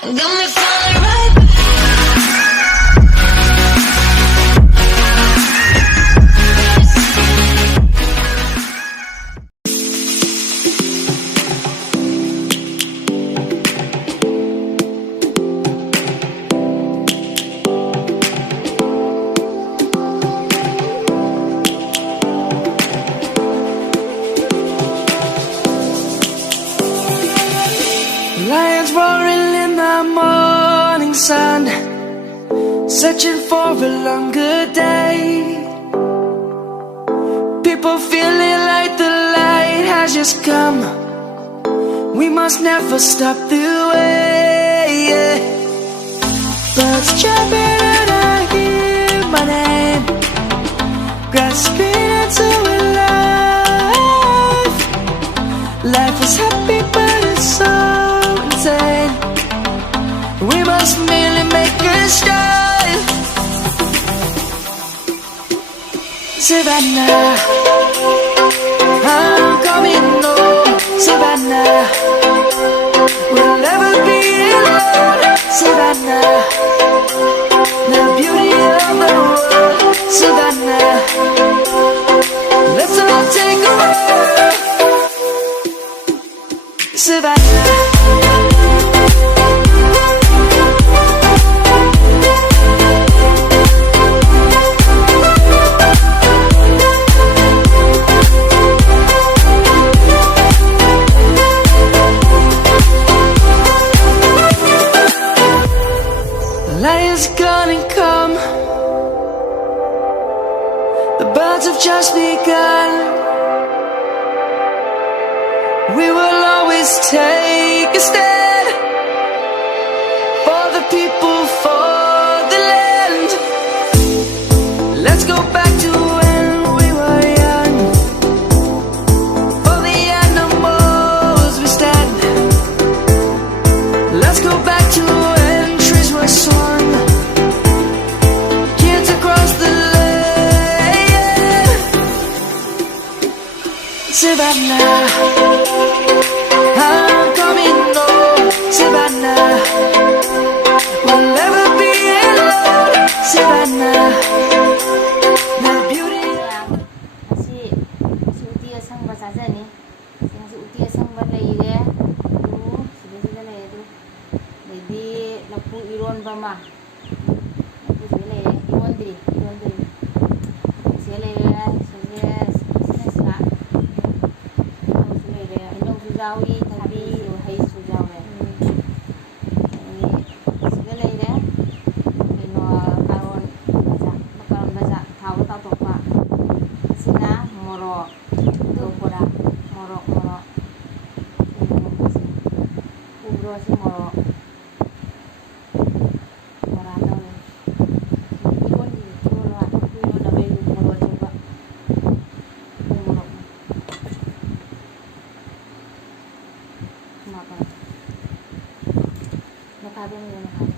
Got me falling right. Lions roaring in the morning sun, searching for a longer day. People feeling like the light has just come. We must never stop the way. Birds chirping and I hear my name, grasping into a life. Life is happy but it's so insane. We must merely make a start. Savannah, I'm coming home. Savannah, we'll never be alone. Savannah, the beauty of the world. Savannah, let's all take a walk. Savannah. Lion's gonna come. The birds have just begun. We will always take a stand for the people, for the land. Let's go back to when we were young. For the animals we stand. Let's go back to when trees were swung. Kids across the land. Savannah, I'm coming home. Savannah, we'll never be alone. Savannah, the beauty. 다시 우디에 상바 자자니. 생수 우디에 상바 레이게. 두 시베시가 레이도. 레디 라풍 이론 바마. 시베 레이 이원들이. 시베 레이 시베스나. 시베 레이 인용 수자위 다비 하이 수자위. 시베 레이네. 이노 아론 바자. 마카론 바자. 타오 타토파. Sina moro dopora moro ubro si moro morado ne iwan da be moro coba moro maka nakabe ni nakabe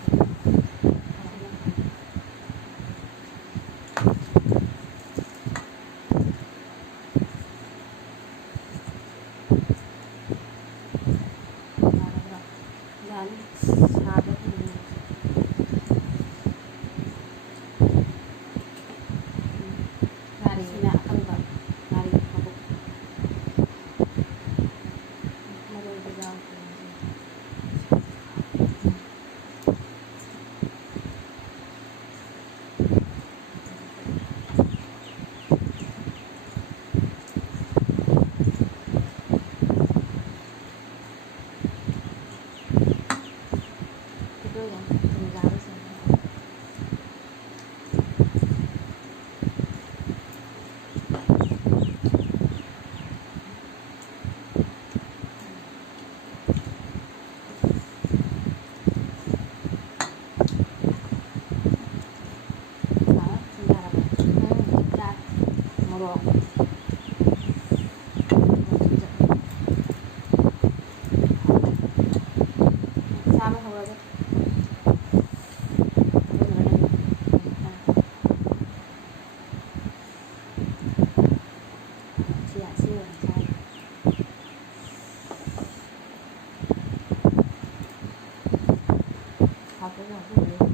cái dòng phụ đấy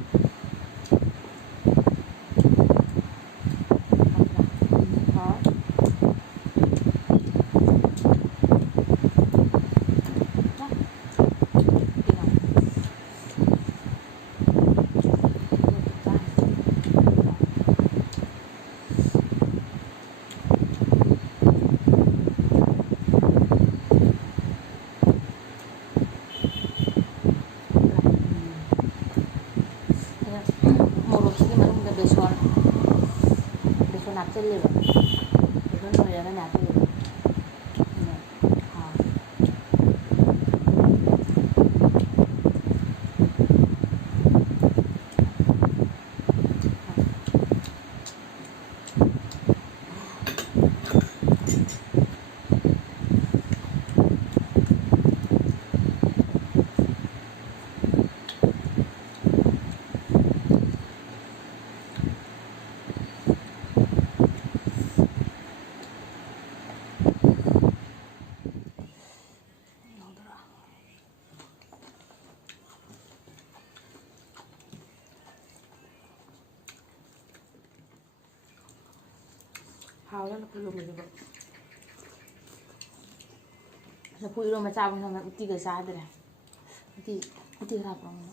khó 모로치기 말은 베손 앞질리고 베손 노래가 나도 hào lắm nó luôn rồi nó pui luôn mà sao không nó uti cái sao đây này uti làm không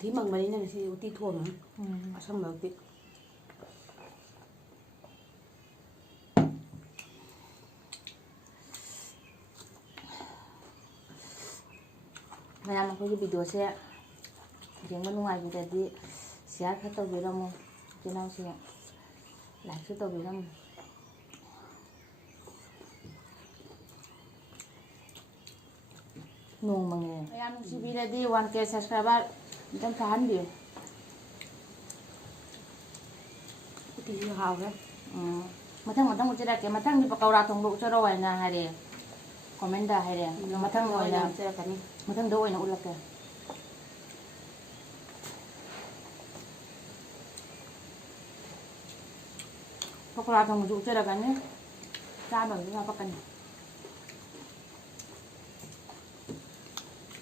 tí măng mà đi này thì tí thua nữa xong rồi tí Maya aku video saya yang menunggu aja tadi siapa tahu bilang mau kenal sih lah itu tahu bilang nung mangnya ya nung si bila di 1K subscriber dan tahan dia tí hào đấy matang matang ucap dah ke matang di pakau ratong lu ucap rawai na hari komen dah hari matang rồi rawai làm na cho cái này matang rawai na ulak ke pakau ratong lu ucap dah kan ni sao bằng chúng ta pakai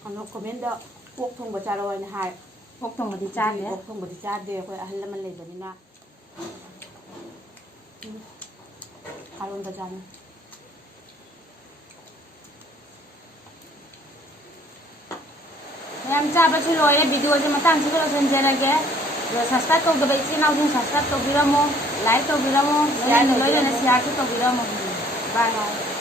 còn nó comment đó quốc thông bờ trà rồi này hài pok tong mati chat ya quốc thông bờ trà để coi ăn làm lên rồi nè kalau bờ trà Yang coba sih lo ya video aja matang sih kalau senjata ke, subscribe tuh gak baik sih naujung subscribe tuh biramu, like tuh biramu, share lo ya share tuh biramu, bye.